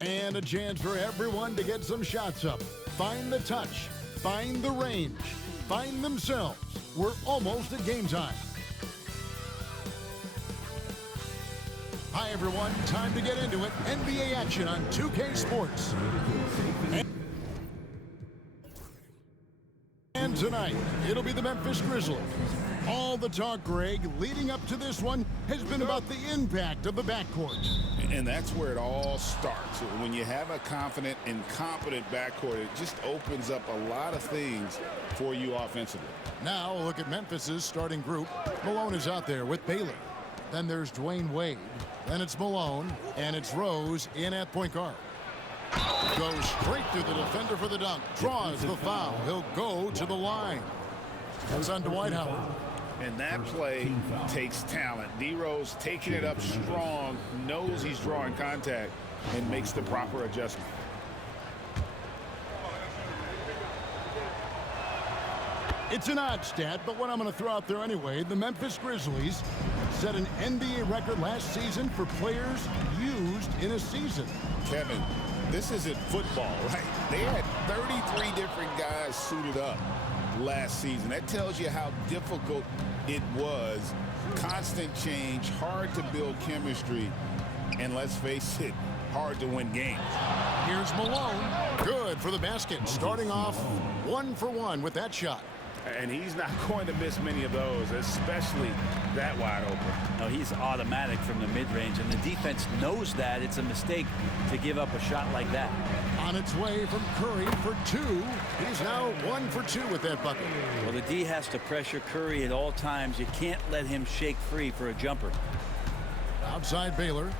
And a chance for everyone to get some shots up. Find the touch. Find the range. Find themselves. We're almost at game time. Hi, everyone. Time to get into it. NBA action on 2K Sports. And tonight, it'll be the Memphis Grizzlies. All the talk, Greg, leading up to this one has been about the impact of the backcourt. And that's where it all starts. When you have a confident and competent backcourt, it just opens up a lot of things for you offensively. Now, look at Memphis's starting group. Malone is out there with Baylor. Then there's Dwayne Wade. Then it's Malone, and it's Rose in at point guard. Goes straight through the defender for the dunk. Draws the foul. He'll go to the line. That's on Dwight Howard. And that play takes talent. D-Rose taking it up strong, knows he's drawing contact, and makes the proper adjustment. It's an odd stat, but what I'm going to throw out there anyway, the Memphis Grizzlies set an NBA record last season for players used in a season. Kevin, this isn't football, right? They had 33 different guys suited up last season. That tells you how difficult it was. Constant change, hard to build chemistry, and let's face it, hard to win games. Here's Malone. Good for the basket. Starting off 1 for 1 with that shot. And he's not going to miss many of those, especially that wide open. No, he's automatic from the mid-range, and the defense knows that. It's a mistake to give up a shot like that. On its way from Curry for 2. He's now 1 for 2 with that bucket. Well, the D has to pressure Curry at all times. You can't let him shake free for a jumper. Outside Baylor.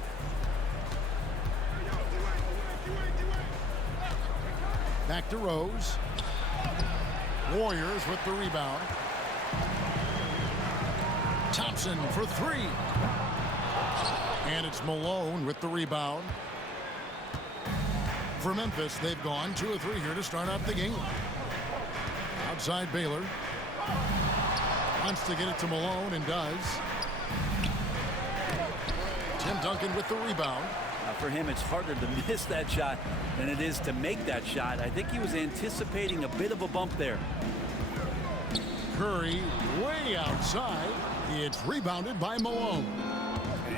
Back to Rose. Warriors with the rebound. Thompson for 3. And it's Malone with the rebound. For Memphis, they've gone 2 or 3 here to start out the game. Outside Baylor. Wants to get it to Malone and does. Tim Duncan with the rebound. For him, it's harder to miss that shot than it is to make that shot. I think he was anticipating a bit of a bump there. Curry way outside. It's rebounded by Malone.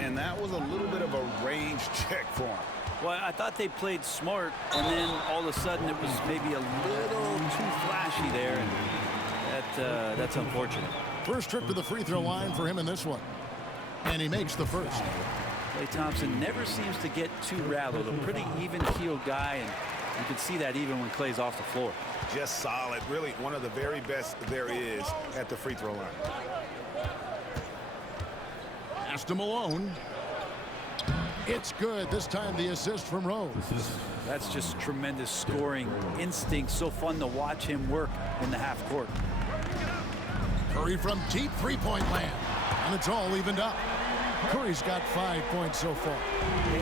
And that was a little bit of a range check for him. Well, I thought they played smart, and then all of a sudden it was maybe a little too flashy there, and that's unfortunate. First trip to the free throw line for him in this one. And he makes the first. Klay Thompson never seems to get too rattled. A pretty even-keeled guy, and you can see that even when Klay's off the floor. Just solid. Really one of the very best there is at the free throw line. Pass to Malone. It's good. This time the assist from Rose. That's just tremendous scoring instinct. So fun to watch him work in the half court. Curry from deep three-point land. And it's all evened up. Curry's got 5 points so far.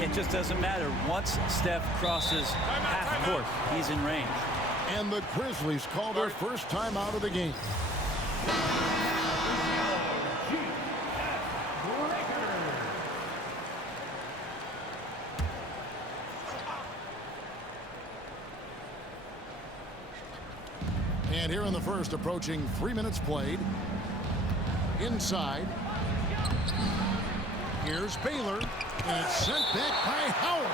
It just doesn't matter. Once Steph crosses half court, he's in range. And the Grizzlies call their first time out of the game. And here in the first, approaching 3 minutes played. Inside. Here's Baylor, and it's sent back by Howard.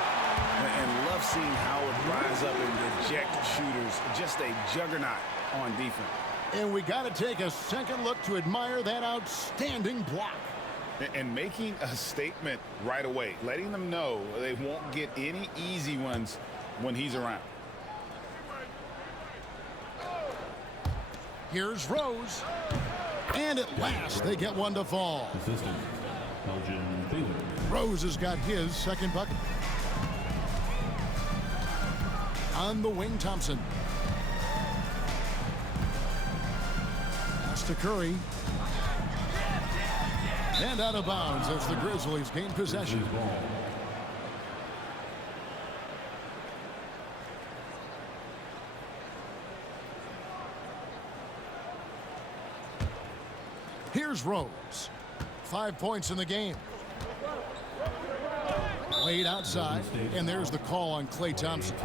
And love seeing Howard rise up and reject shooters. Just a juggernaut on defense. And we got to take a second look to admire that outstanding block. And making a statement right away, letting them know they won't get any easy ones when he's around. Here's Rose. And at last, they get one to fall. Rose has got his second bucket. On the wing, Thompson. Pass to Curry. And out of bounds as the Grizzlies gain possession. Here's Rose. 5 points in the game. Wade outside, and there's the call on Klay Thompson.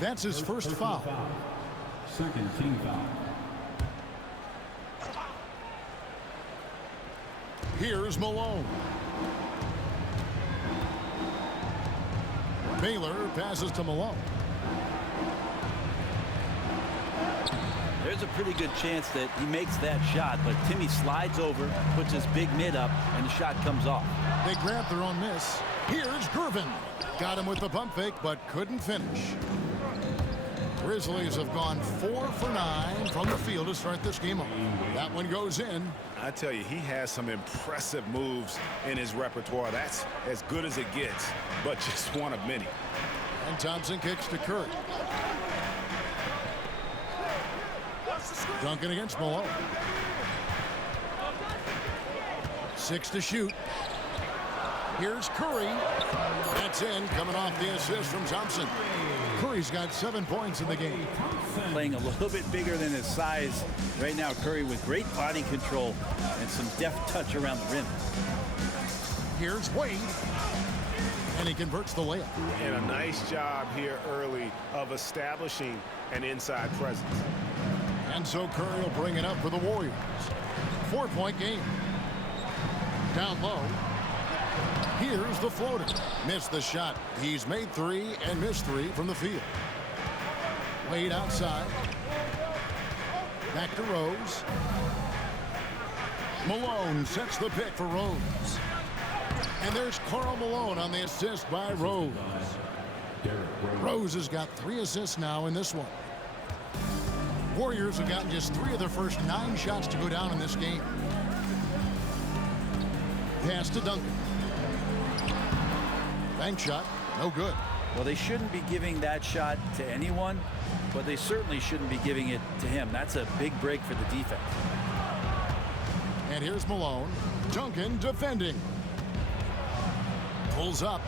That's his first foul. Second team foul. Here's Malone. Baylor passes to Malone. There's a pretty good chance that he makes that shot, but Timmy slides over, puts his big mid up, and the shot comes off. They grab their own miss. Here's Gervin. Got him with the pump fake, but couldn't finish. Grizzlies have gone 4 for 9 from the field to start this game off. That one goes in. I tell you, he has some impressive moves in his repertoire. That's as good as it gets, but just one of many. And Thompson kicks to Curry. Duncan against Malone. 6 to shoot. Here's Curry. That's in, coming off the assist from Thompson. Curry's got 7 points in the game. Playing a little bit bigger than his size. Right now, Curry with great body control and some deft touch around the rim. Here's Wade. And he converts the layup. And a nice job here early of establishing an inside presence. And so Curry will bring it up for the Warriors. 4-point game. Down low. Here's the floater. Missed the shot. He's made 3 and missed 3 from the field. Wade outside. Back to Rose. Malone sets the pick for Rose. And there's Karl Malone on the assist by Rose. Rose has got 3 assists now in this one. Warriors have gotten just 3 of their first 9 shots to go down in this game. Pass to Duncan. Bank shot, no good. Well, they shouldn't be giving that shot to anyone, but they certainly shouldn't be giving it to him. That's a big break for the defense. And here's Malone. Duncan defending. Pulls up,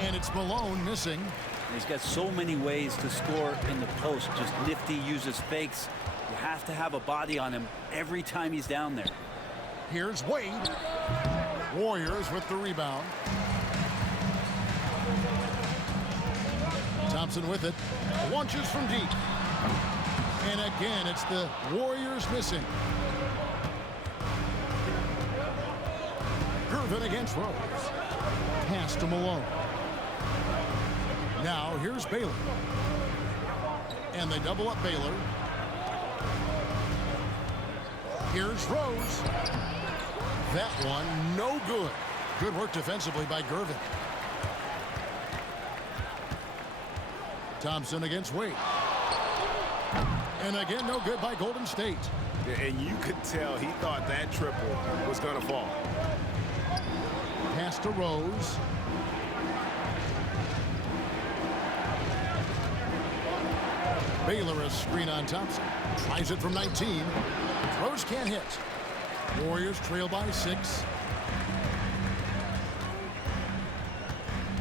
and it's Malone missing. He's got so many ways to score in the post. Just nifty, uses fakes. You have to have a body on him every time he's down there. Here's Wade. Warriors with the rebound. Thompson with it. Launches from deep. And again, it's the Warriors missing. Gervin against Rose. Pass to Malone. Now here's Baylor. And they double up Baylor. Here's Rose. That one, no good. Good work defensively by Gervin. Thompson against Wade. And again, no good by Golden State. And you could tell he thought that triple was going to fall. Pass to Rose. Baylor a screen on Thompson. Tries it from 19. Rose can't hit. Warriors trail by 6.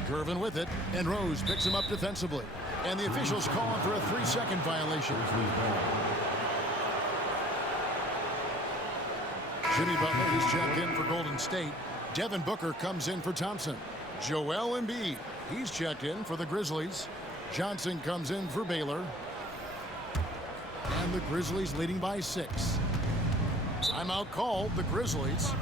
Gervin with it, and Rose picks him up defensively. And the officials calling for a 3-second violation. Jimmy Butler is checked in for Golden State. Devin Booker comes in for Thompson. Joel Embiid, he's checked in for the Grizzlies. Johnson comes in for Baylor. And the Grizzlies leading by 6. Timeout called, the Grizzlies.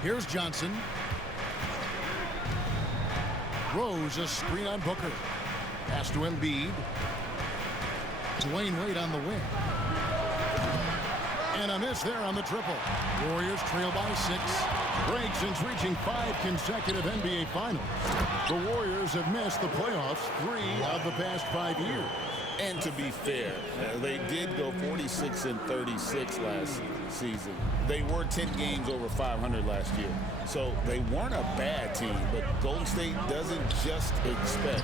Here's Johnson. Rose a screen on Booker. Pass to Embiid. Dwayne Wade on the wing. And a miss there on the triple. Warriors trail by 6. Break since reaching 5 consecutive NBA Finals. The Warriors have missed the playoffs 3 of the past 5 years. And to be fair, they did go 46 and 36 last season. They were 10 games over 500 last year. So they weren't a bad team, but Golden State doesn't just expect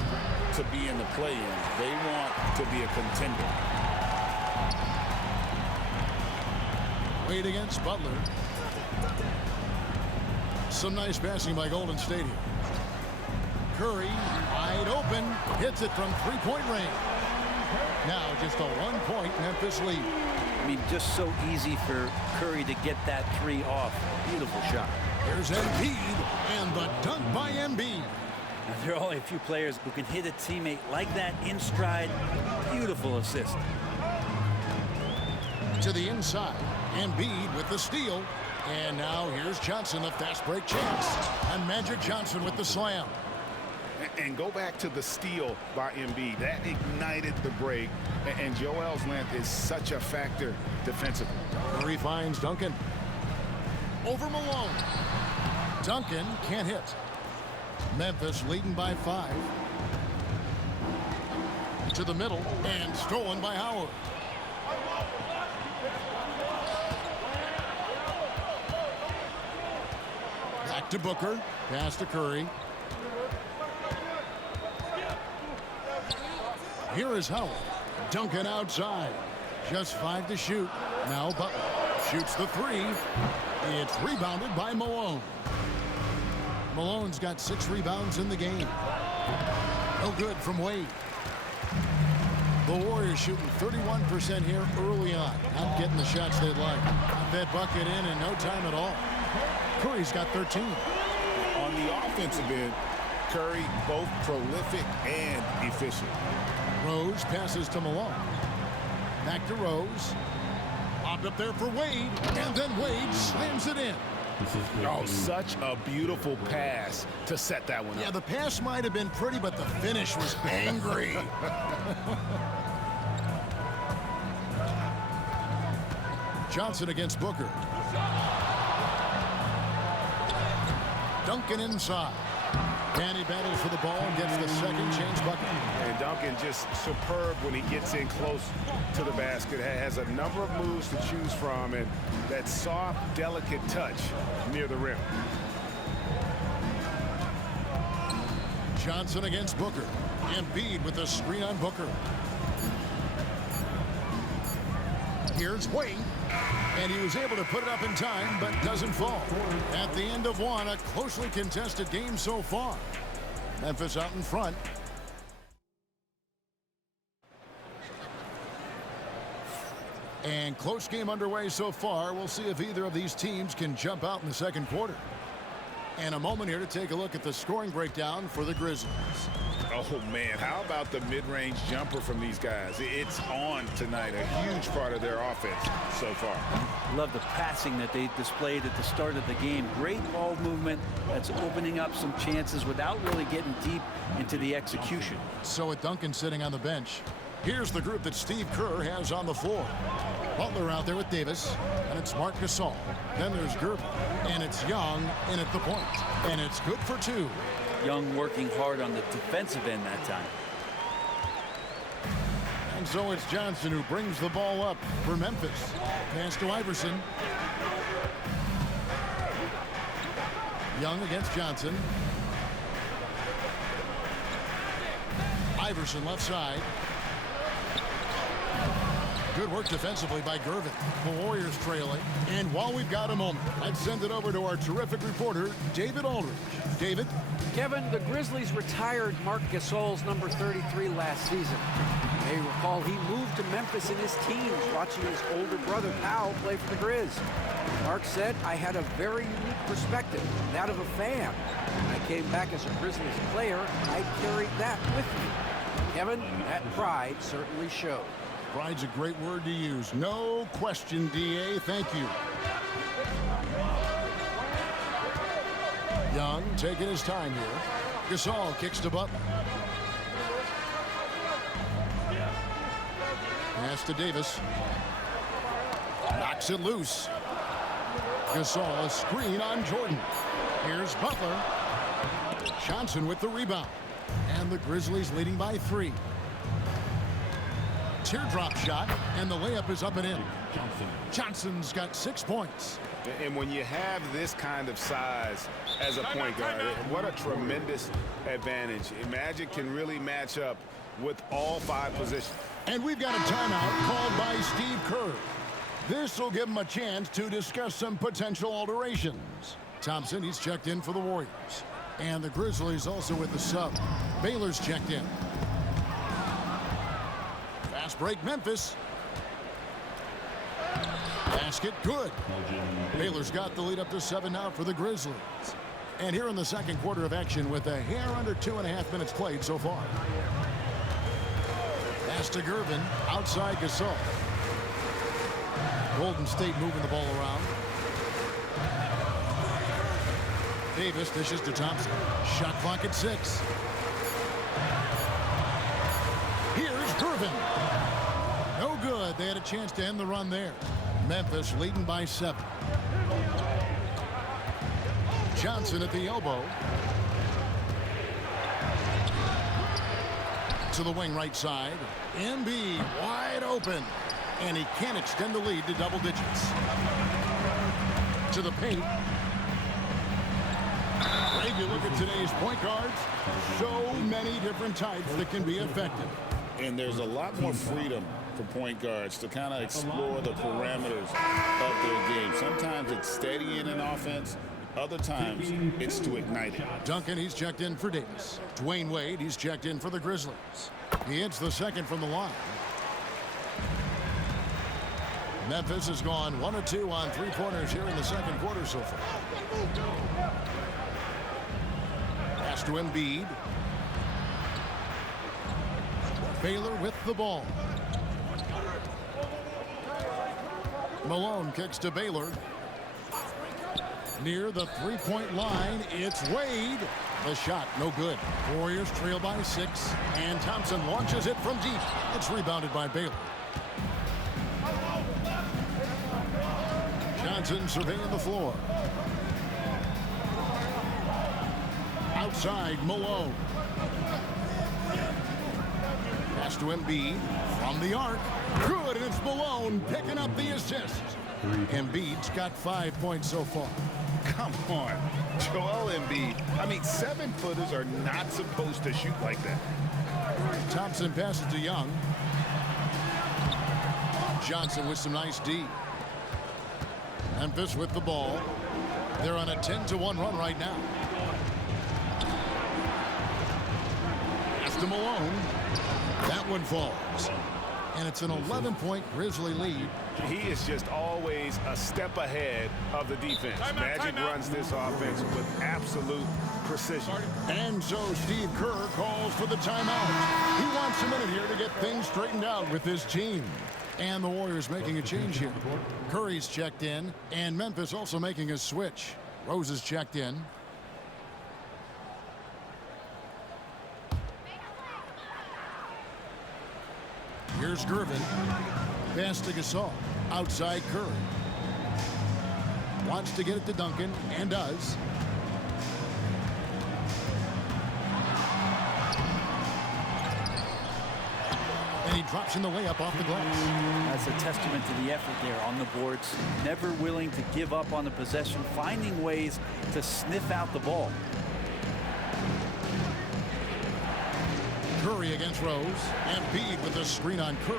to be in the play-in. They want to be a contender. Wade against Butler. Some nice passing by Golden State here. Curry, wide open, hits it from three-point range. Now just a 1-point Memphis lead. I mean, just so easy for Curry to get that three off. Beautiful shot. Here's Embiid, and the dunk by Embiid. Now, there are only a few players who can hit a teammate like that in stride. Beautiful assist. To the inside, Embiid with the steal. And now here's Johnson, the fast break chance. And Magic Johnson with the slam. And go back to the steal by Embiid. That ignited the break. And Joel's length is such a factor defensively. Curry finds Duncan. Over Malone. Duncan can't hit. Memphis leading by 5. To the middle and stolen by Howard. Back to Booker. Pass to Curry. Here is Howard. Duncan outside. Just 5 to shoot. Now Butler shoots the 3. It's rebounded by Malone. Malone's got 6 rebounds in the game. No good from Wade. The Warriors shooting 31% here early on. Not getting the shots they'd like. Got that bucket in no time at all. Curry's got 13. On the offensive end, Curry both prolific and efficient. Rose passes to Malone. Back to Rose. Popped up there for Wade. And then Wade slams it in. Oh, such a beautiful pass to set that one up. Yeah, the pass might have been pretty, but the finish was angry. Johnson against Booker. Duncan inside. And he battles for the ball and gets the second chance bucket. And Duncan just superb when he gets in close to the basket. Has a number of moves to choose from and that soft, delicate touch near the rim. Johnson against Booker. Embiid with the screen on Booker. Here's Wade. And he was able to put it up in time, but doesn't fall. At the end of one, a closely contested game so far. Memphis out in front. And close game underway so far. We'll see if either of these teams can jump out in the second quarter. And a moment here to take a look at the scoring breakdown for the Grizzlies. Oh, man, how about the mid-range jumper from these guys? It's on tonight, a huge part of their offense so far. Love the passing that they displayed at the start of the game. Great ball movement that's opening up some chances without really getting deep into the execution. So with Duncan sitting on the bench, here's the group that Steve Kerr has on the floor. Butler out there with Davis, and it's Marc Gasol. Then there's Gerber, and it's Young in at the point. And it's good for 2. Young working hard on the defensive end that time. And so it's Johnson who brings the ball up for Memphis. Pass to Iverson. Young against Johnson. Iverson left side. Good work defensively by Gervin. The Warriors trailing. And while we've got a moment, I'd send it over to our terrific reporter, David Aldridge. David? Kevin, the Grizzlies retired Marc Gasol's number 33 last season. You may recall he moved to Memphis in his teens, watching his older brother Powell play for the Grizz. Marc said, I had a very unique perspective, that of a fan. When I came back as a Grizzlies player, I carried that with me. Kevin, that pride certainly showed. Pride's a great word to use. No question, D.A. Thank you. Young taking his time here. Gasol kicks to Butler. Pass to Davis. Knocks it loose. Gasol, a screen on Jordan. Here's Butler. Johnson with the rebound. And the Grizzlies leading by 3. Teardrop shot, and the layup is up and in. Johnson's got 6 points. And when you have this kind of size as a point guard, what a tremendous advantage. Magic can really match up with all 5 positions. And we've got a timeout called by Steve Kerr. This will give him a chance to discuss some potential alterations. Thompson, he's checked in for the Warriors. And the Grizzlies also with the sub. Baylor's checked in. Fast break, Memphis. Basket, good. Baylor's got the lead up to 7 now for the Grizzlies. And here in the second quarter of action with a hair under 2.5 minutes played so far. Pass to Gervin, outside Gasol. Golden State moving the ball around. Davis dishes to Thompson. Shot clock at 6. Here's Gervin. No good. They had a chance to end the run there. Memphis leading by 7. Johnson at the elbow. To the wing right side. Embiid wide open. And he can't extend the lead to double digits. To the paint. If you look at today's point guards, so many different types that can be effective. And there's a lot more freedom for point guards to kind of explore the parameters of their game. Sometimes it's steady in an offense. Other times, it's to ignite it. Duncan, he's checked in for Davis. Dwayne Wade, he's checked in for the Grizzlies. He hits the second from the line. Memphis has gone 1 of 2 on 3-pointers here in the second quarter so far. Pass to Embiid. Baylor with the ball. Malone kicks to Baylor. Near the 3-point line, it's Wade. The shot, no good. Warriors trail by 6, and Thompson launches it from deep. It's rebounded by Baylor. Johnson surveying the floor. Outside, Malone. Pass to Embiid from the arc. Good, and it's Malone picking up the assist. Embiid's got 5 points so far. Come on, Joel Embiid. I mean, 7-footers are not supposed to shoot like that. Thompson passes to Young. Johnson with some nice D. Memphis with the ball. They're on a 10-1 run right now. Pass to Malone. That one falls. And it's an 11-point Grizzly lead. He is just always a step ahead of the defense. Magic runs this offense with absolute precision. And so Steve Kerr calls for the timeout. He wants a minute here to get things straightened out with his team. And the Warriors making a change here. Curry's checked in, and Memphis also making a switch. Rose is checked in. Here's Gervin. Pass to Gasol. Outside Curry. Wants to get it to Duncan, and does. And he drops in the layup off the glass. That's a testament to the effort there on the boards. Never willing to give up on the possession, finding ways to sniff out the ball. Curry against Rose. Embiid with the screen on Curry.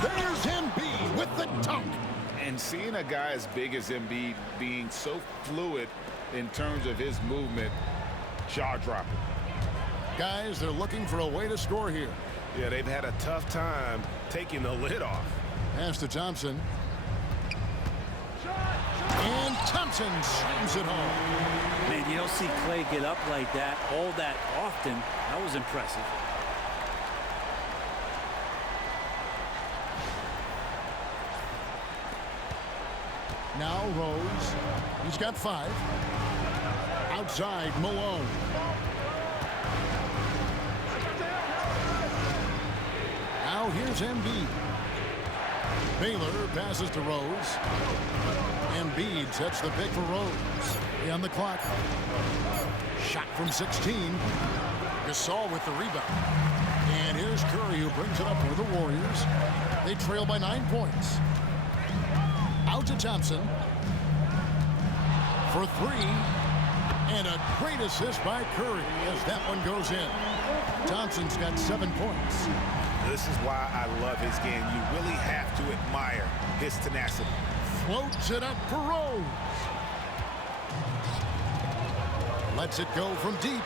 There's Embiid with the dunk. And seeing a guy as big as Embiid being so fluid in terms of his movement, jaw-dropping. Guys, they're looking for a way to score here. Yeah, they've had a tough time taking the lid off. Pass to Thompson. And Thompson slams it home. Man, you don't see Clay get up like that all that often. That was impressive. Now Rose. He's got 5. Outside, Malone. Now here's Embiid. Baylor passes to Rose. Embiid sets the pick for Rose. On the clock. Shot from 16. Gasol with the rebound. And here's Curry who brings it up for the Warriors. They trail by 9 points. Out to Thompson. For 3. And a great assist by Curry as that one goes in. Thompson's got 7 points. This is why I love his game. You really have to admire his tenacity. Floats it up for Rose. Lets it go from deep.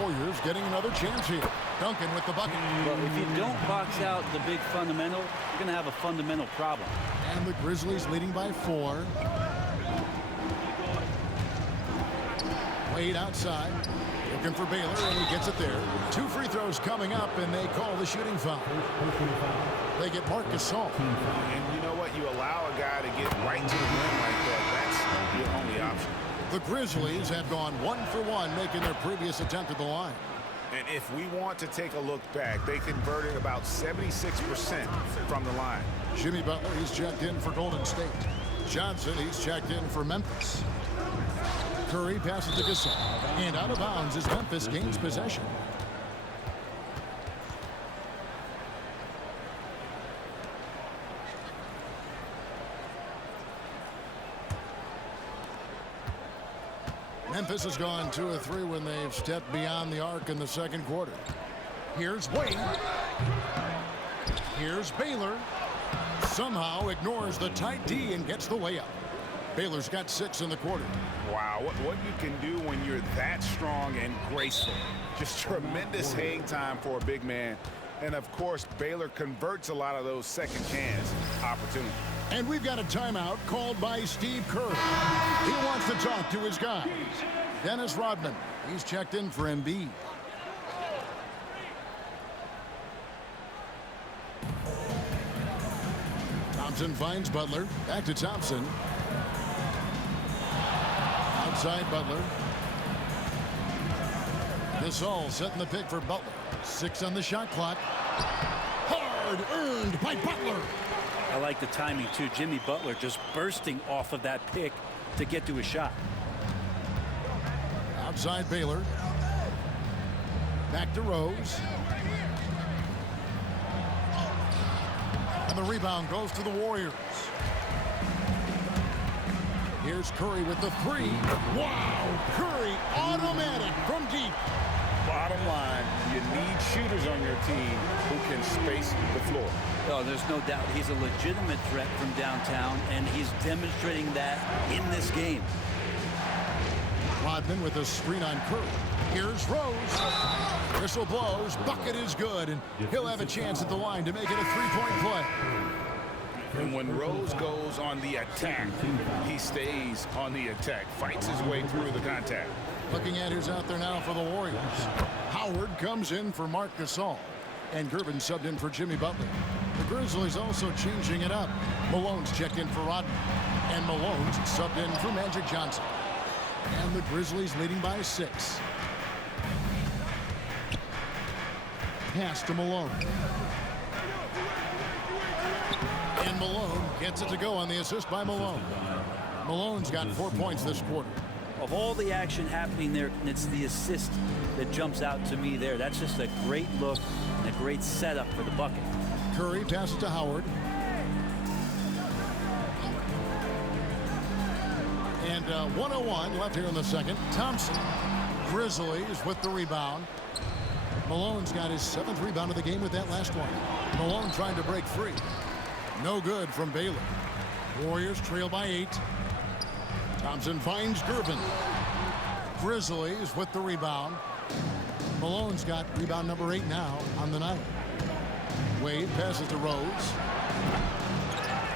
Warriors getting another chance here. Duncan with the bucket. Well, if you don't box out the big fundamental, you're going to have a fundamental problem. And the Grizzlies leading by 4. Wade outside. Looking for Baylor, and he gets it there. 2 free throws coming up, and they call the shooting foul. They get Marc Gasol. And you know what? You allow a guy to get right to the rim like that. That's your only option. The Grizzlies have gone 1 for 1, making their previous attempt at the line. And if we want to take a look back, they converted about 76% from the line. Jimmy Butler, he's checked in for Golden State. Johnson, he's checked in for Memphis. Curry passes to Gasol. And out of bounds as Memphis gains possession. Memphis has gone 2 of 3 when they've stepped beyond the arc in the second quarter. Here's Wade. Here's Baylor. Somehow ignores the tight D and gets the layup. Baylor's got 6 in the quarter. Wow, what you can do when you're that strong and graceful. Just tremendous hang time for a big man. And, of course, Baylor converts a lot of those second chance opportunities. And we've got a timeout called by Steve Kerr. He wants to talk to his guys. Dennis Rodman, he's checked in for Embiid. Thompson finds Butler. Back to Thompson. Outside Butler. Gasol setting the pick for Butler. 6 on the shot clock. Hard earned by Butler. I like the timing, too. Jimmy Butler just bursting off of that pick to get to a shot. Outside Baylor. Back to Rose. And the rebound goes to the Warriors. Here's Curry with the 3. Wow! Curry automatic from deep. Bottom line, you need shooters on your team who can space the floor. Oh, there's no doubt he's a legitimate threat from downtown, and he's demonstrating that in this game. Rodman with a screen on Curry. Here's Rose. Whistle blows. Bucket is good, and he'll have a chance at the line to make it a 3-point play. And when Rose goes on the attack, he stays on the attack, fights his way through the contact. Looking at who's out there now for the Warriors. Howard comes in for Marc Gasol. And Gervin subbed in for Jimmy Butler. The Grizzlies also changing it up. Malone's checked in for Rodman. And Malone's subbed in for Magic Johnson. And the Grizzlies leading by 6. Pass to Malone. And Malone gets it to go on the assist by Malone. Malone's got 4 points this quarter. Of all the action happening there, it's the assist that jumps out to me there. That's just a great look and a great setup for the bucket. Curry passes to Howard. And 1:01 left here in the second. Thompson. Grizzlies with the rebound. Malone's got his 7th rebound of the game with that last one. Malone trying to break free. No good from Baylor. Warriors trail by 8. Thompson finds Gervin. Grizzlies with the rebound. Malone's got rebound number 8 now on the night. Wade passes to Rose.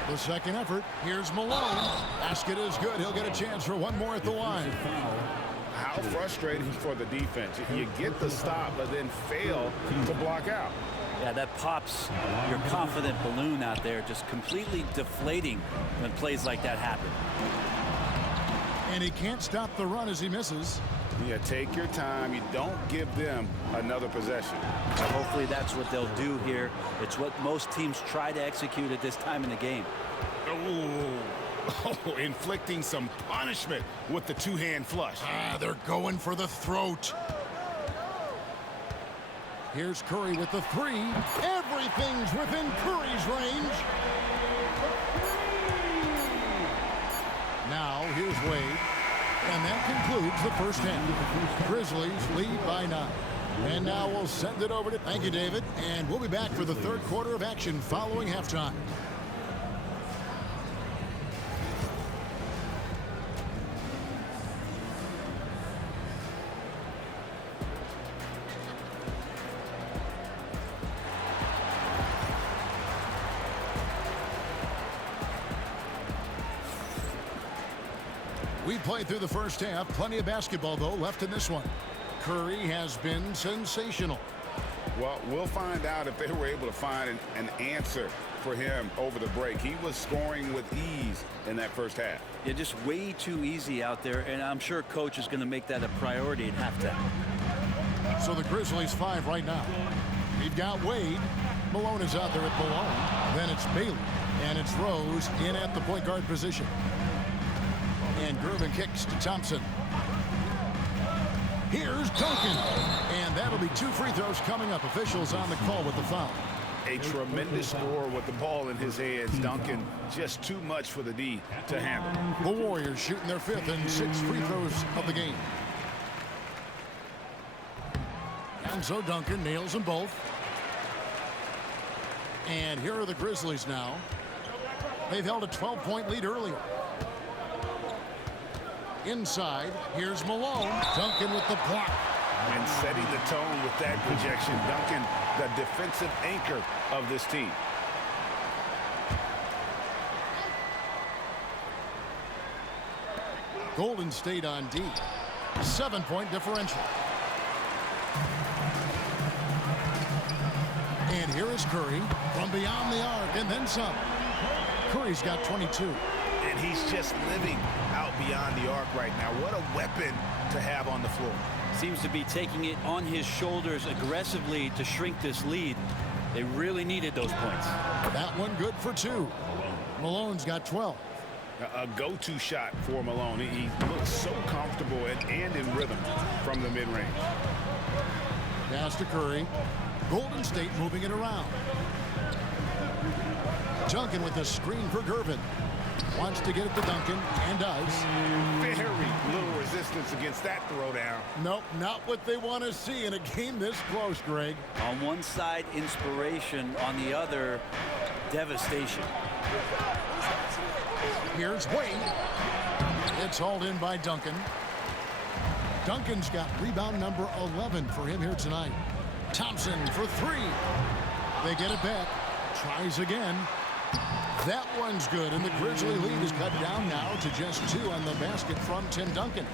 The second effort. Here's Malone. Basket is good. He'll get a chance for one more at the line. How frustrating for the defense. You get the stop, but then fail to block out. Yeah, that pops your confident balloon out there, just completely deflating when plays like that happen. And he can't stop the run as he misses. Yeah, take your time. You don't give them another possession. Hopefully that's what they'll do here. It's what most teams try to execute at this time in the game. Oh, inflicting some punishment with the two-hand flush. They're going for the throat. Here's Curry with the 3. Everything's within Curry's range. Now here's Wade. And that concludes the first half. Grizzlies lead by 9. And now we'll send it over to... Thank you, David. And we'll be back for the third quarter of action following halftime. We played through the first half. Plenty of basketball, though, left in this one. Curry has been sensational. Well, we'll find out if they were able to find an answer for him over the break. He was scoring with ease in that first half. Yeah, just way too easy out there, and I'm sure coach is going to make that a priority at halftime. So the Grizzlies 5 right now. We've got Wade. Malone is out there at Malone. Then it's Bailey. And it's Rose in at the point guard position. And Gervin kicks to Thompson. Here's Duncan. And that'll be 2 free throws coming up. Officials on the call with the foul. A tremendous score with the ball in his hands. Duncan, just too much for the D to handle. The Warriors shooting their 5th and 6th free throws of the game. And so Duncan nails them both. And here are the Grizzlies now. They've held a 12-point lead earlier. Inside, here's Malone. Duncan with the block. And setting the tone with that projection. Duncan, the defensive anchor of this team. Golden State on D. 7-point differential. And here is Curry from beyond the arc and then some. Curry's got 22. And he's just living out beyond the arc right now. What a weapon to have on the floor. Seems to be taking it on his shoulders aggressively to shrink this lead. They really needed those points. That one good for 2. Malone's got 12. A go-to shot for Malone. He looks so comfortable and in rhythm from the mid-range. Pass to Curry. Golden State moving it around. Duncan with the screen for Gervin. Wants to get it to Duncan and does. Very little resistance against that throwdown. Nope, not what they want to see in a game this close, Greg. On one side, inspiration. On the other, devastation. Here's Wade. It's hauled in by Duncan. Duncan's got rebound number 11 for him here tonight. Thompson for 3. They get it back. Tries again. That one's good, and the Grizzly lead is cut down now to just 2 on the basket from Tim Duncan.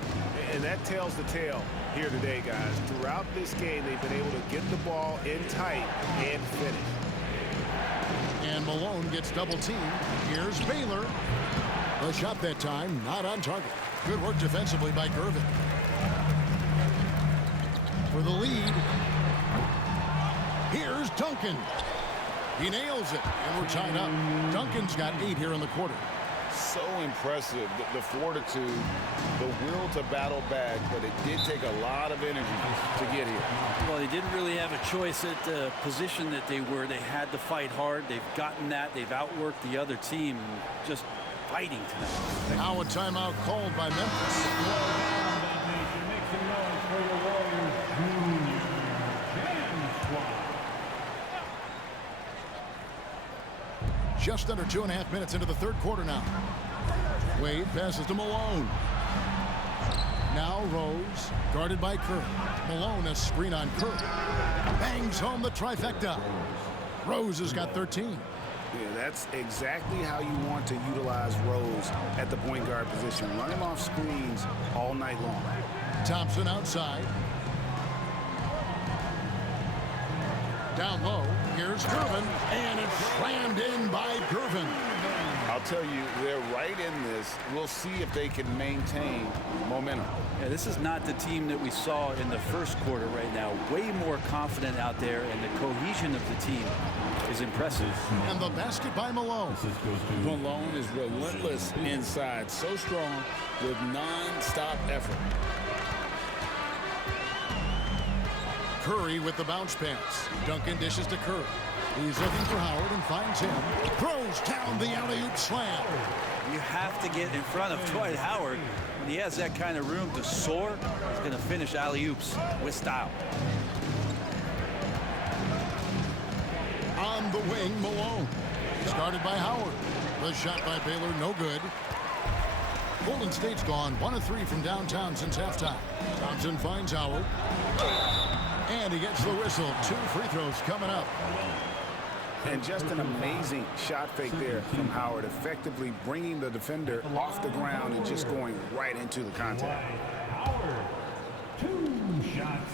And that tells the tale here today, guys. Throughout this game, they've been able to get the ball in tight and finish. And Malone gets double teamed. Here's Baylor. The shot that time, not on target. Good work defensively by Gervin. For the lead, here's Duncan. He nails it, and we're tied up. Duncan's got 8 here in the quarter. So impressive, the fortitude, the will to battle back, but it did take a lot of energy to get here. Well, they didn't really have a choice at the position that they were. They had to fight hard. They've gotten that. They've outworked the other team. Just fighting tonight. Now a timeout called by Memphis. Just under 2.5 minutes into the third quarter now. Wade passes to Malone. Now Rose, guarded by Curry. Malone, a screen on Curry. Bangs home the trifecta. Rose has got 13. Yeah, that's exactly how you want to utilize Rose at the point guard position. Run him off screens all night long. Thompson outside. Down low, here's Gervin, and it's slammed in by Gervin. I'll tell you, they're right in this. We'll see if they can maintain momentum. Yeah, this is not the team that we saw in the first quarter right now. Way more confident out there, and the cohesion of the team is impressive. And the basket by Malone. Malone is relentless inside, so strong with non-stop effort. Curry with the bounce pass. Duncan dishes to Curry. He's looking for Howard and finds him. Throws down the alley-oop slam. You have to get in front of Dwight Howard. When he has that kind of room to soar, he's going to finish alley-oops with style. the wing, Malone. Started by Howard. The shot by Baylor, no good. Golden State's gone 1 of 3 from downtown since halftime. Thompson finds Howard. And he gets the whistle. 2 free throws coming up. And just an amazing shot fake there from Howard, effectively bringing the defender off the ground and just going right into the contact. Howard, 2 shots.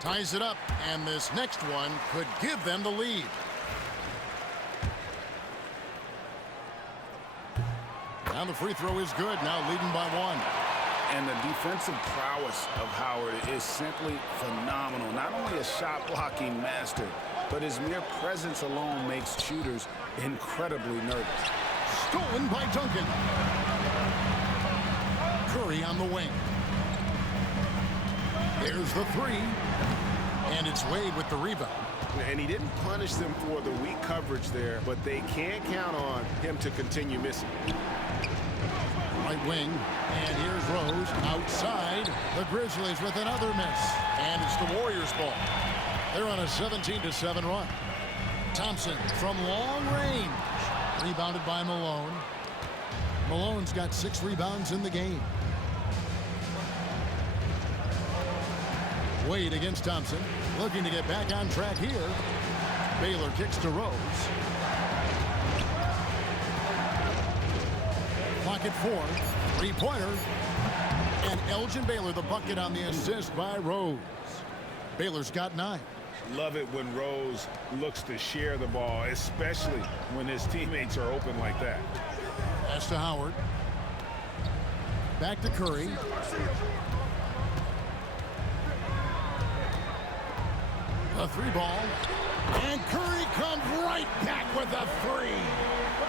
Ties it up, and this next one could give them the lead. Now the free throw is good, now leading by 1. And the defensive prowess of Howard is simply phenomenal. Not only a shot blocking master, but his mere presence alone makes shooters incredibly nervous. Stolen by Duncan. Curry on the wing. There's the 3. And it's Wade with the rebound. And he didn't punish them for the weak coverage there, but they can't count on him to continue missing. Right wing, and here's Rose outside. The Grizzlies with another miss. And it's the Warriors' ball. They're on a 17-7 run. Thompson from long range. Rebounded by Malone. Malone's got 6 rebounds in the game. Wade against Thompson. Looking to get back on track here. Baylor kicks to Rose. Clock at 4. 3-pointer. And Elgin Baylor the bucket on the assist by Rose. Baylor's got 9. Love it when Rose looks to share the ball, especially when his teammates are open like that. Pass to Howard. Back to Curry. A 3 ball. And Curry comes right back with a 3.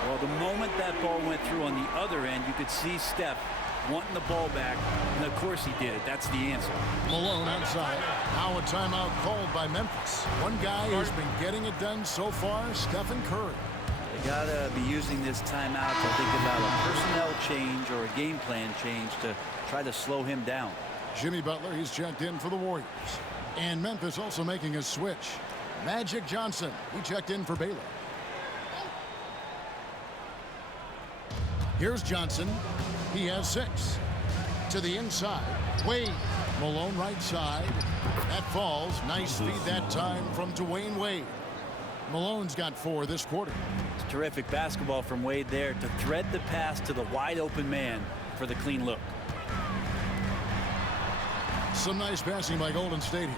Well, the moment that ball went through on the other end, you could see Steph wanting the ball back, and of course he did it. That's the answer. Malone outside. Now a timeout called by Memphis. One guy who's been getting it done so far, Stephen Curry. They gotta be using this timeout to think about a personnel change or a game plan change to try to slow him down. Jimmy Butler, he's checked in for the Warriors. And Memphis also making a switch. Magic Johnson, he checked in for Baylor. Here's Johnson. He has 6. To the inside. Wade. Malone right side. That falls. Nice feed that time from Dwayne Wade. Malone's got 4 this quarter. It's terrific basketball from Wade there to thread the pass to the wide open man for the clean look. Some nice passing by Golden State here.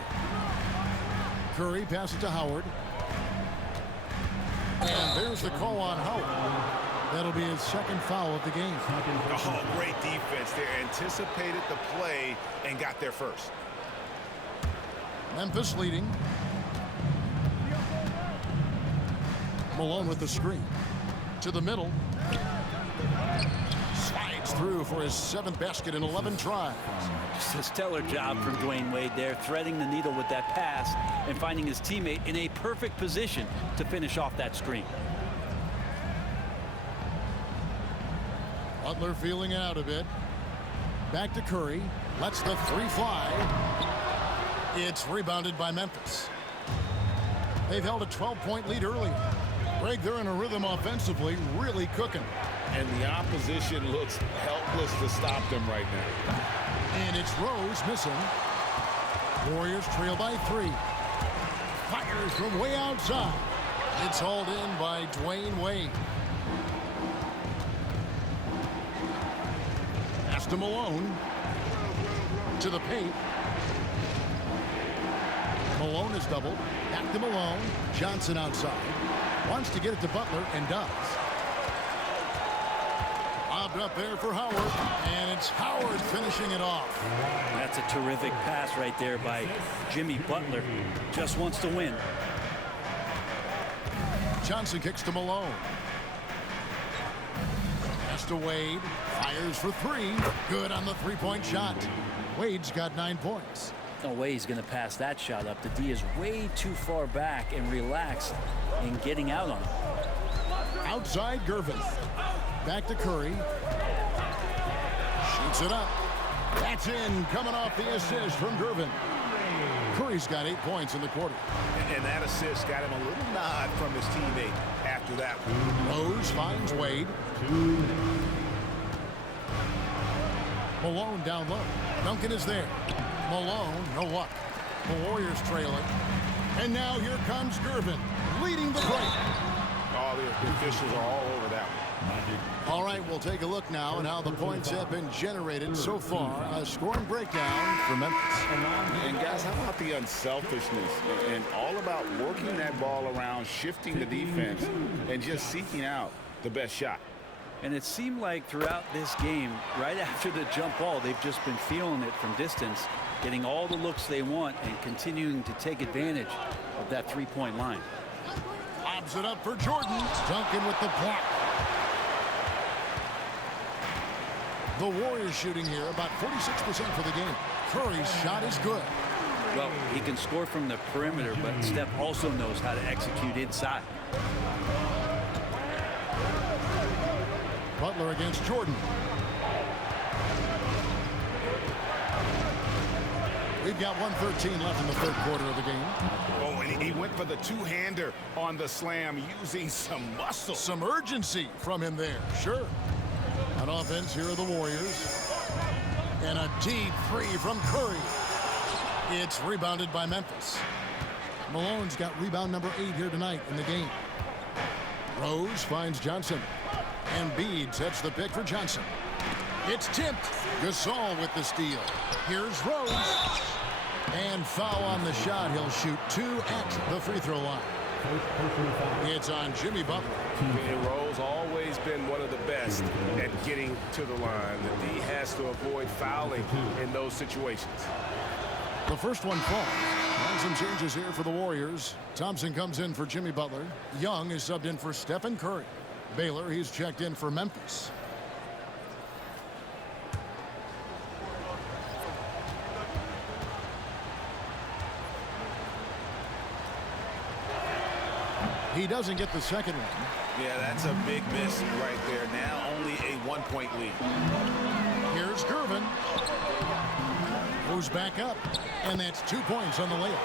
Curry passes to Howard. And there's the call on Howard. That'll be his 2nd foul of the game. Oh, great defense there. Anticipated the play and got there first. Memphis leading. Malone with the screen. To the middle. Slides through for his 7th basket in 11 tries. Just a stellar job from Dwayne Wade there, threading the needle with that pass and finding his teammate in a perfect position to finish off that screen. Butler feeling it out a bit. Back to Curry. Lets the 3 fly. It's rebounded by Memphis. They've held a 12-point lead earlier. Greg, they're in a rhythm offensively, really cooking. And the opposition looks helpless to stop them right now. And it's Rose missing. Warriors trail by 3. Fires from way outside. It's hauled in by Dwayne Wade. Pass to Malone. To the paint. Malone is doubled. Back to Malone. Johnson outside. Wants to get it to Butler and does. Lobbed up there for Howard. And it's Howard finishing it off. That's a terrific pass right there by Jimmy Butler. Just wants to win. Johnson kicks to Malone. Pass to Wade. Fires for 3. Good on the 3-point shot. Wade's got 9 points. No way he's going to pass that shot up. The D is way too far back and relaxed in getting out on it. Outside Gervin. Back to Curry. Shoots it up. That's in. Coming off the assist from Gervin. Curry's got 8 points in the quarter. And that assist got him a little nod from his teammate after that one. Rose finds Wade. 2 minutes. Malone down low. Duncan is there. Malone, no luck. The Warriors trailing. And now here comes Gervin, leading the break. All the officials are all over that one. All right, we'll take a look now at how the points have been generated so far. A scoring breakdown for Memphis. And guys, how about the unselfishness and all about working that ball around, shifting the defense, and just seeking out the best shot. And it seemed like throughout this game, right after the jump ball, they've just been feeling it from distance, getting all the looks they want and continuing to take advantage of that three-point line. Lobs it up for Jordan. Duncan with the block. The Warriors shooting here about 46% for the game. Curry's shot is good. Well, he can score from the perimeter, but Steph also knows how to execute inside. Butler against Jordan. We've got 1:13 left in the third quarter of the game. Oh, and he went for the two-hander on the slam using some muscle. Some urgency from him there, sure. On offense, here are the Warriors. And a deep three from Curry. It's rebounded by Memphis. Malone's got rebound number 8 here tonight in the game. Rose finds Johnson. And Embiid sets the pick for Johnson. It's tipped. Gasol with the steal. Here's Rose. And foul on the shot. He'll shoot 2 at the free throw line. It's on Jimmy Butler. And Rose always been one of the best at getting to the line. That he has to avoid fouling in those situations. The first one falls. And some changes here for the Warriors. Thompson comes in for Jimmy Butler. Young is subbed in for Stephen Curry. Baylor, he's checked in for Memphis. He doesn't get the second one. Yeah, that's a big miss right there. Now only a 1-point lead. Here's Gervin. Moves back up. And that's 2 points on the layup.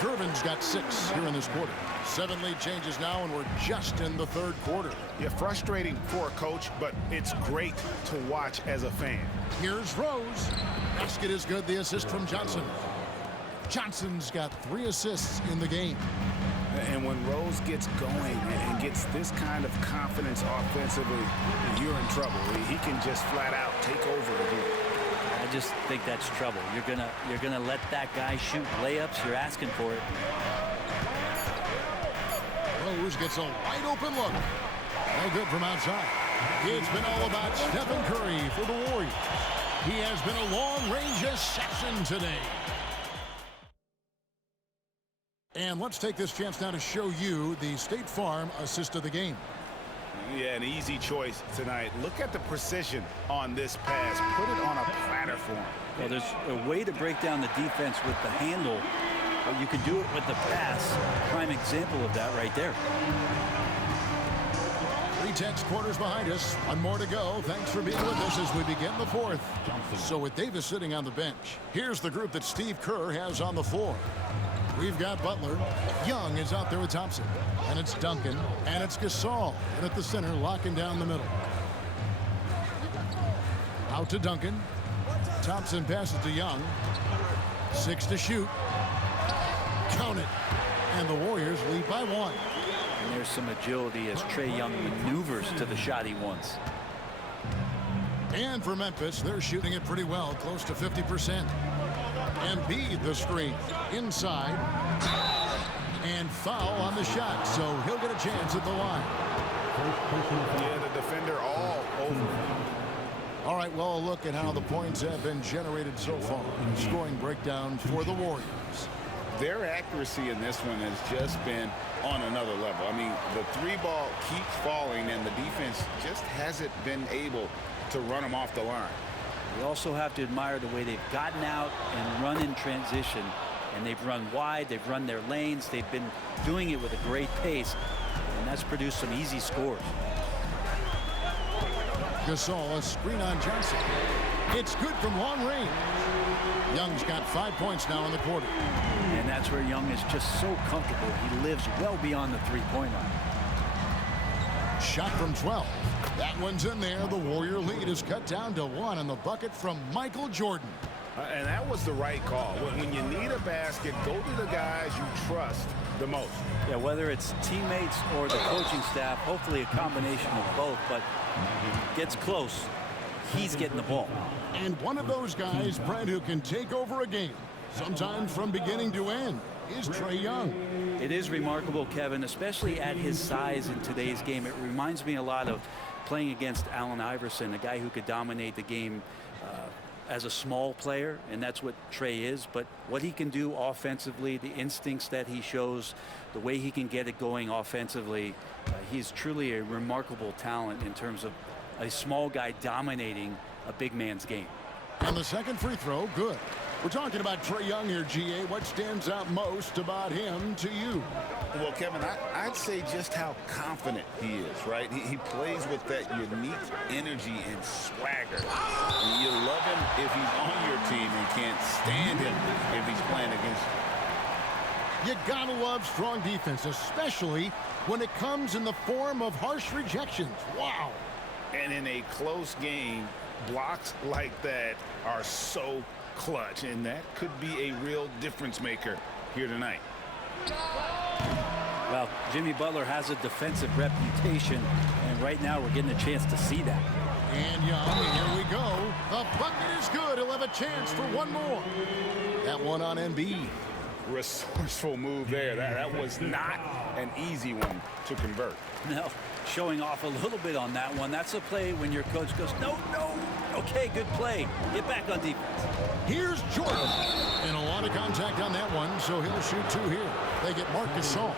Gervin's got 6 here in this quarter. 7 lead changes now, and we're just in the third quarter. Yeah, frustrating for a coach, but it's great to watch as a fan. Here's Rose. Basket is good. The assist from Johnson. Johnson's got 3 assists in the game. And when Rose gets going and gets this kind of confidence offensively, you're in trouble. He can just flat out take over the game. I just think that's trouble. You're gonna let that guy shoot layups. You're asking for it. Rose gets a wide open look. No good from outside. It's been all about Stephen Curry for the Warriors. He has been a long-range assassin today. And let's take this chance now to show you the State Farm assist of the game. Yeah, an easy choice tonight. Look at the precision on this pass. Put it on a platter for him. Well, there's a way to break down the defense with the handle, but you can do it with the pass. Prime example of that right there. 3 tenths quarters behind us. 1 more to go. Thanks for being with us as we begin the fourth. So with Davis sitting on the bench, here's the group that Steve Kerr has on the floor. We've got Butler. Young is out there with Thompson. And it's Duncan. And it's Gasol. And at the center, locking down the middle. Out to Duncan. Thompson passes to Young. 6 to shoot. Count it. And the Warriors lead by 1. And there's some agility as Trae Young maneuvers to the shot he wants. And for Memphis, they're shooting it pretty well, close to 50%. Embiid the screen inside, and foul on the shot, so he'll get a chance at the line. Yeah, the defender all over. All right, well, a look at how the points have been generated so far. Scoring breakdown for the Warriors. Their accuracy in this one has just been on another level. I mean, the 3 ball keeps falling, and the defense just hasn't been able to run them off the line. We also have to admire the way they've gotten out and run in transition. And they've run wide, they've run their lanes, they've been doing it with a great pace, and that's produced some easy scores. Gasol, a screen on Johnson. It's good from long range. Young's got 5 points now in the quarter. And that's where Young is just so comfortable. He lives well beyond the three-point line. Shot from 12. That one's in there. The Warrior lead is cut down to 1 on the bucket from Michael Jordan. And that was the right call. When you need a basket, go to the guys you trust the most. Yeah, whether it's teammates or the coaching staff, hopefully a combination of both, but gets close, he's getting the ball. And one of those guys, Brent, who can take over a game, sometimes from beginning to end, is Trae Young. It is remarkable, Kevin, especially at his size in today's game. It reminds me a lot of playing against Allen Iverson, a guy who could dominate the game as a small player, and that's what Trae is. But what he can do offensively, the instincts that he shows, the way he can get it going offensively, he's truly a remarkable talent in terms of a small guy dominating a big man's game. And the second free throw, good. We're talking about Trae Young here, GA. What stands out most about him to you? Well, Kevin, I'd say just how confident he is, right? He plays with that unique energy and swagger. And you love him if he's on your team and can't stand him if he's playing against you. You gotta love strong defense, especially when it comes in the form of harsh rejections. Wow. And in a close game, blocks like that are so clutch, and that could be a real difference maker here tonight. Well, Jimmy Butler has a defensive reputation, and right now we're getting a chance to see that. And Young, here we go. The bucket is good. He'll have a chance for one more. That one on Embiid. Resourceful move there. That was not an easy one to convert. No, showing off a little bit on that one. That's a play when your coach goes, no, no. Okay, good play. Get back on defense. Here's Jordan. And a lot of contact on that one, so he'll shoot 2 here. They get Marc Gasol.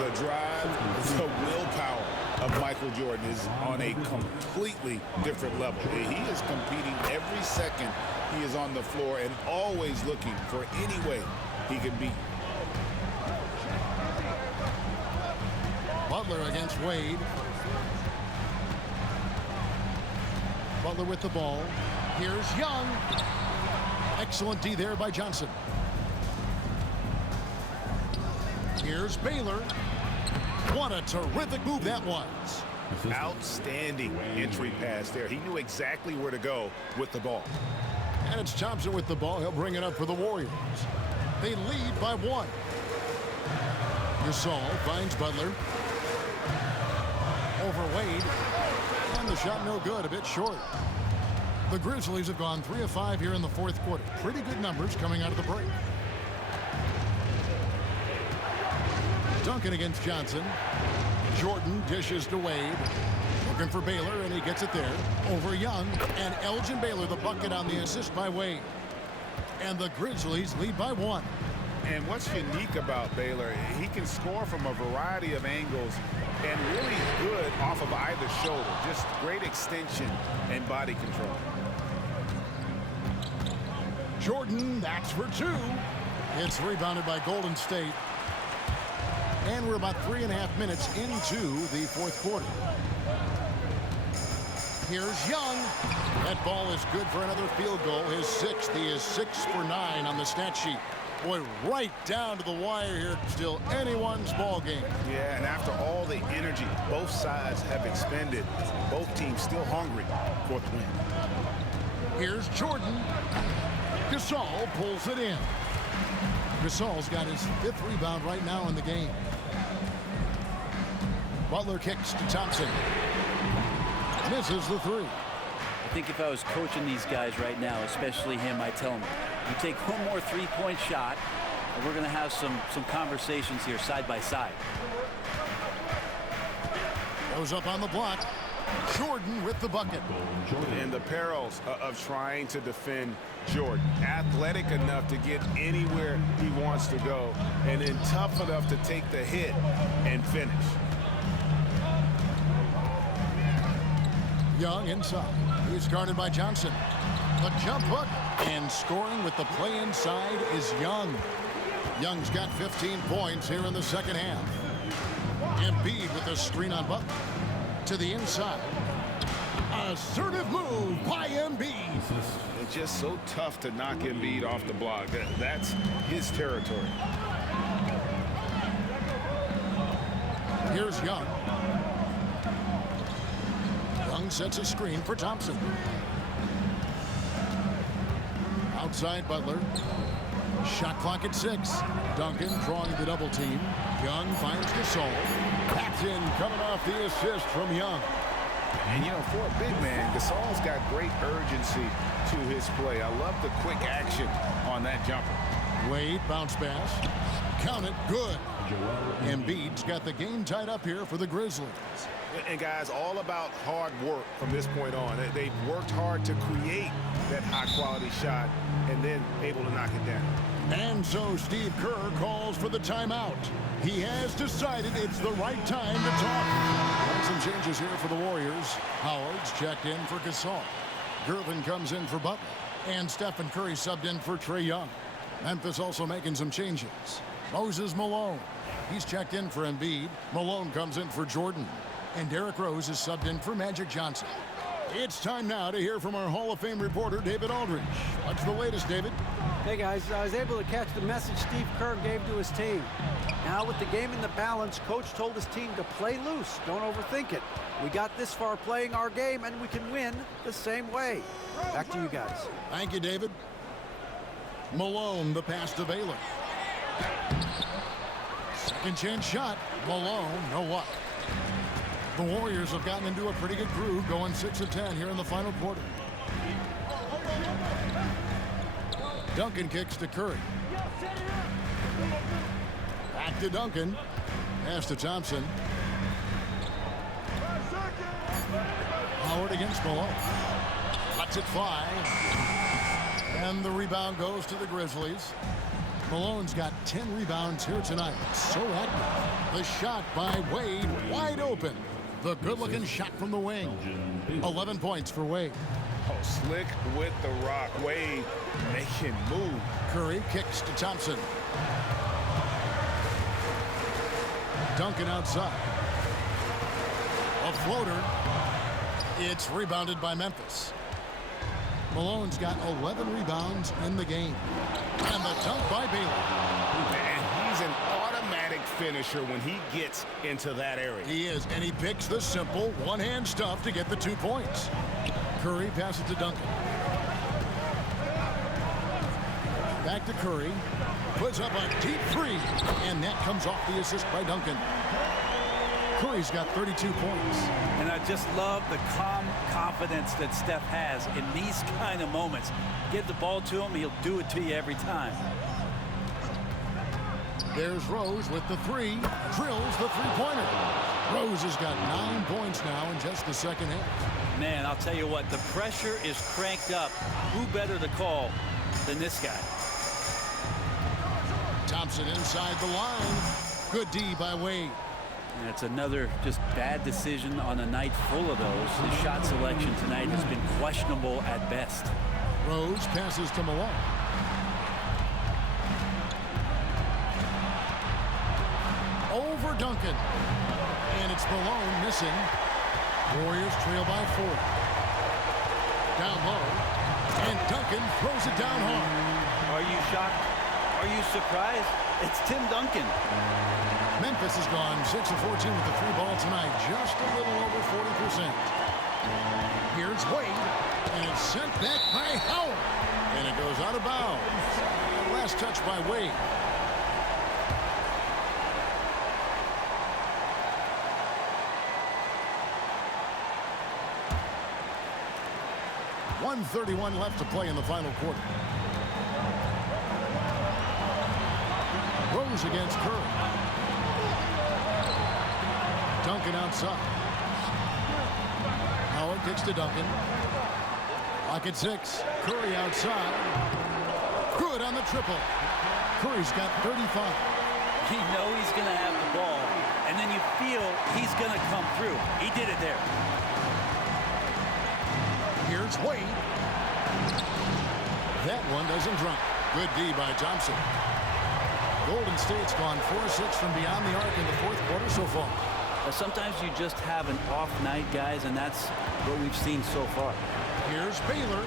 The drive, the willpower of Michael Jordan is on a completely different level. He is competing every second he is on the floor and always looking for any way he can beat. Butler against Wade. Butler with the ball. Here's Young. Excellent D there by Johnson. Here's Baylor. What a terrific move that was. Outstanding entry pass there. He knew exactly where to go with the ball. And it's Thompson with the ball. He'll bring it up for the Warriors. They lead by 1. Gasol finds Butler. Over Wade. And the shot no good, a bit short. The Grizzlies have gone 3 of 5 here in the fourth quarter. Pretty good numbers coming out of the break. Duncan against Johnson. Jordan dishes to Wade. Looking for Baylor, and he gets it there. Over Young, and Elgin Baylor, the bucket on the assist by Wade. And the Grizzlies lead by 1. And what's unique about Baylor, he can score from a variety of angles and really good off of either shoulder. Just great extension and body control. Jordan, that's for 2. It's rebounded by Golden State. And we're about 3.5 minutes into the fourth quarter. Here's Young. That ball is good for another field goal. His 6th. He is 6 for 9 on the stat sheet. Boy, right down to the wire here. Still anyone's ball game. Yeah, and after all the energy both sides have expended, both teams still hungry for the win. Here's Jordan. Gasol pulls it in. Gasol's got his 5th rebound right now in the game. Butler kicks to Thompson. Misses the 3. I think if I was coaching these guys right now, especially him, I tell him, you take one more 3-point shot, and we're going to have some conversations here side by side. Goes up on the block. Jordan with the bucket. And the perils of trying to defend Jordan. Athletic enough to get anywhere he wants to go, and then tough enough to take the hit and finish. Young inside. He's guarded by Johnson. A jump hook, and scoring with the play inside is Young. Young's got 15 points here in the second half. Embiid with a screen on Butler. To the inside. Assertive move by Embiid. It's just so tough to knock Embiid off the block. That's his territory. Here's Young. Young sets a screen for Thompson. Outside Butler. Shot clock at 6. Duncan drawing the double team. Young finds Gasol. That's in, coming off the assist from Young. And, you know, for a big man, Gasol's got great urgency to his play. I love the quick action on that jumper. Wade, bounce pass. Count it, good. Embiid's got the game tied up here for the Grizzlies. And, guys, all about hard work from this point on. They've worked hard to create that high-quality shot and then able to knock it down. And so Steve Kerr calls for the timeout. He has decided it's the right time to talk. And some changes here for the Warriors. Howard's checked in for Gasol. Gervin comes in for Butler. And Stephen Curry subbed in for Trae Young. Memphis also making some changes. Moses Malone. He's checked in for Embiid. Malone comes in for Jordan. And Derrick Rose is subbed in for Magic Johnson. It's time now to hear from our Hall of Fame reporter, David Aldridge. What's the latest, David? Hey guys, I was able to catch the message Steve Kerr gave to his team. Now with the game in the balance, coach told his team to play loose, don't overthink it. We got this far playing our game and we can win the same way. Back to you guys. Thank you, David. Malone, the pass to Baylor. Second chance shot. Malone, no luck. The Warriors have gotten into a pretty good groove, going 6 of 10 here in the final quarter. Duncan kicks to Curry. Back to Duncan. Pass to Thompson. Howard against Malone. Cuts it 5. And the rebound goes to the Grizzlies. Malone's got 10 rebounds here tonight. So active. The shot by Wade, wide open. The good-looking shot from the wing. 11 points for Wade. Oh, slick with the rock. Wade making move. Curry kicks to Thompson. Duncan outside. A floater. It's rebounded by Memphis. Malone's got 11 rebounds in the game. And the dunk by Baylor. And he's an automatic finisher when he gets into that area. He is, and he picks the simple one-hand stuff to get the 2 points. Curry passes to Duncan. Back to Curry. Puts up a deep 3. And that comes off the assist by Duncan. Curry's got 32 points. And I just love the calm confidence that Steph has in these kind of moments. Give the ball to him, he'll do it to you every time. There's Rose with the 3. Drills the three-pointer. Rose has got 9 points now in just the second half. Man, I'll tell you what, the pressure is cranked up. Who better to call than this guy? Thompson inside the line. Good D by Wade. And it's another just bad decision on a night full of those. His shot selection tonight has been questionable at best. Rose passes to Malone. Over Duncan. And it's Malone missing. Warriors trail by 4. Down low. And Duncan throws it down hard. Are you shocked? Are you surprised? It's Tim Duncan. Memphis has gone 6 of 14 with the 3 ball tonight. Just a little over 40%. Here's Wade. And it's sent back by Howard. And it goes out of bounds. Last touch by Wade. .131 left to play in the final quarter. Rose against Curry. Duncan outside. Howard kicks to Duncan. Lock at 6. Curry outside. Good on the triple. Curry's got 35. You know he's going to have the ball, and then you feel he's going to come through. He did it there. Here's Wade. That one doesn't drop. Good D by Thompson. Golden State's gone 4-6 from beyond the arc in the fourth quarter so far. Sometimes you just have an off night, guys, and that's what we've seen so far. Here's Baylor,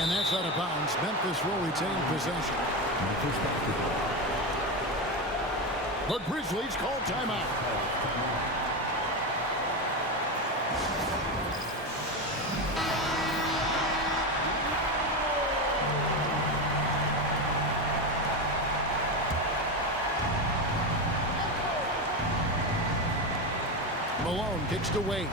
and that's out of bounds. Memphis will retain possession. The Grizzlies call timeout. Malone kicks to Wade.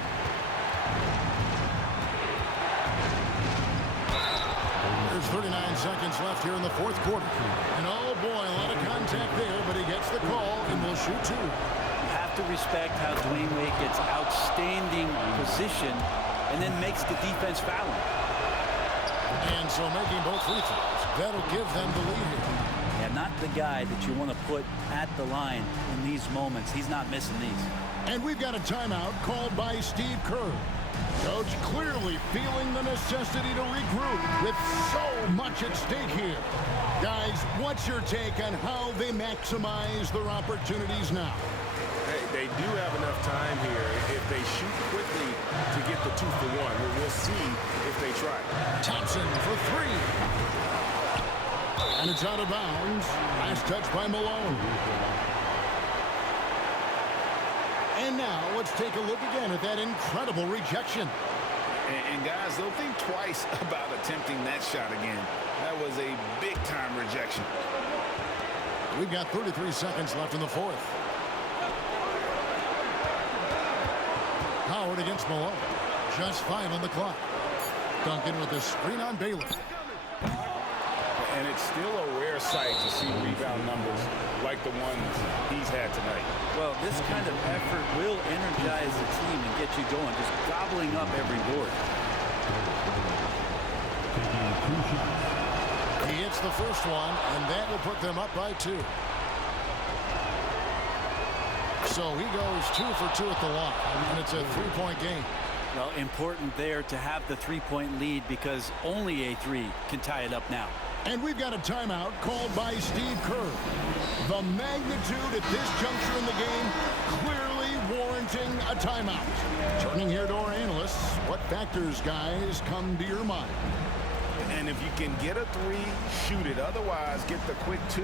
There's 39 seconds left here in the fourth quarter. And oh boy, a lot of contact there, but he gets the call and will shoot two. You have to respect how Dwayne Wade gets outstanding position and then makes the defense foul him. And so making both free throws, that'll give them the lead here. Yeah, not the guy that you want to put at the line in these moments. He's not missing these. And we've got a timeout called by Steve Kerr. Coach clearly feeling the necessity to regroup with so much at stake here. Guys, what's your take on how they maximize their opportunities now? Hey, they do have enough time here if they shoot quickly to get the 2-for-1. We'll see if they try. Thompson for three. And it's out of bounds. Last touch by Malone. And now let's take a look again at that incredible rejection. And guys, they'll think twice about attempting that shot again. That was a big-time rejection. We've got 33 seconds left in the fourth. Howard against Malone. Just 5 on the clock. Duncan with the screen on Baylor. And it's still a rare sight to see rebound numbers like the ones he's had tonight. Well, this kind of effort will energize the team and get you going, just gobbling up every board. He hits the first one, and that will put them up by 2. So he goes 2 for 2 at the line, and it's a 3-point game. Well, important there to have the 3-point lead because only a 3 can tie it up now. And we've got a timeout called by Steve Kerr. The magnitude at this juncture in the game clearly warranting a timeout. Turning here to our analysts, what factors, guys, come to your mind? And if you can get a 3, shoot it. Otherwise, get the quick 2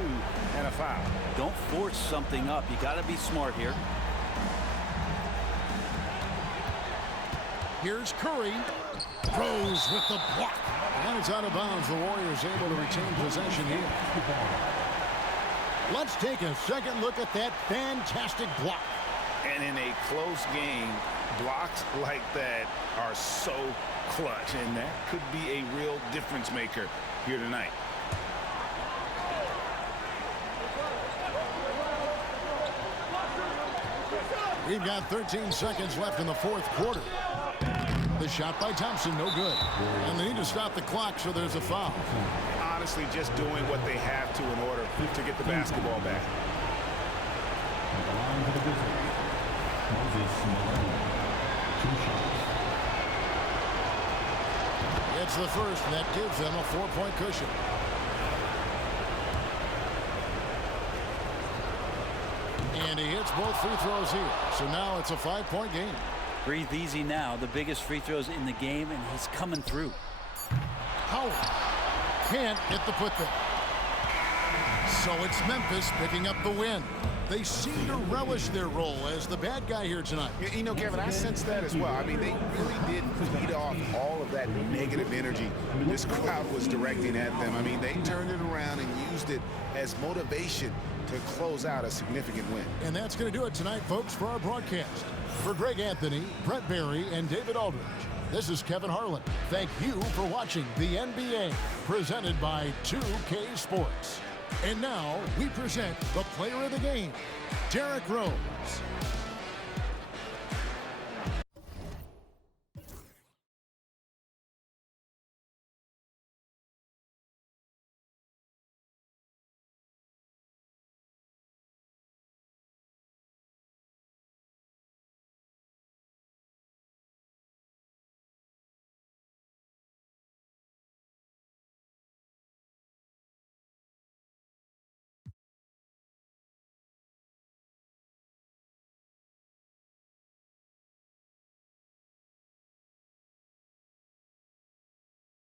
and a foul. Don't force something up. You got to be smart here. Here's Curry. Rose with the block. And it's out of bounds. The Warriors able to retain possession here. Let's take a second look at that fantastic block. And in a close game, blocks like that are so clutch. And that could be a real difference maker here tonight. We've got 13 seconds left in the fourth quarter. The shot by Thompson, no good. And they need to stop the clock, so there's a foul. Honestly, just doing what they have to in order to get the basketball back. It's the first, and that gives them a 4-point cushion. And he hits both free throws here. So now it's a 5-point game. Breathe easy now. The biggest free throws in the game, and he's coming through. Howard can't get the putback. So it's Memphis picking up the win. They seem to relish their role as the bad guy here tonight. You know, Kevin, I sense that as well. I mean, they really did feed off all of that negative energy this crowd was directing at them. I mean, they turned it around and used it as motivation to close out a significant win. And that's going to do it tonight, folks, for our broadcast. For Greg Anthony, Brett Barry, and David Aldridge, this is Kevin Harlan. Thank you for watching the NBA, presented by 2K Sports. And now we present the player of the game, Derrick Rose.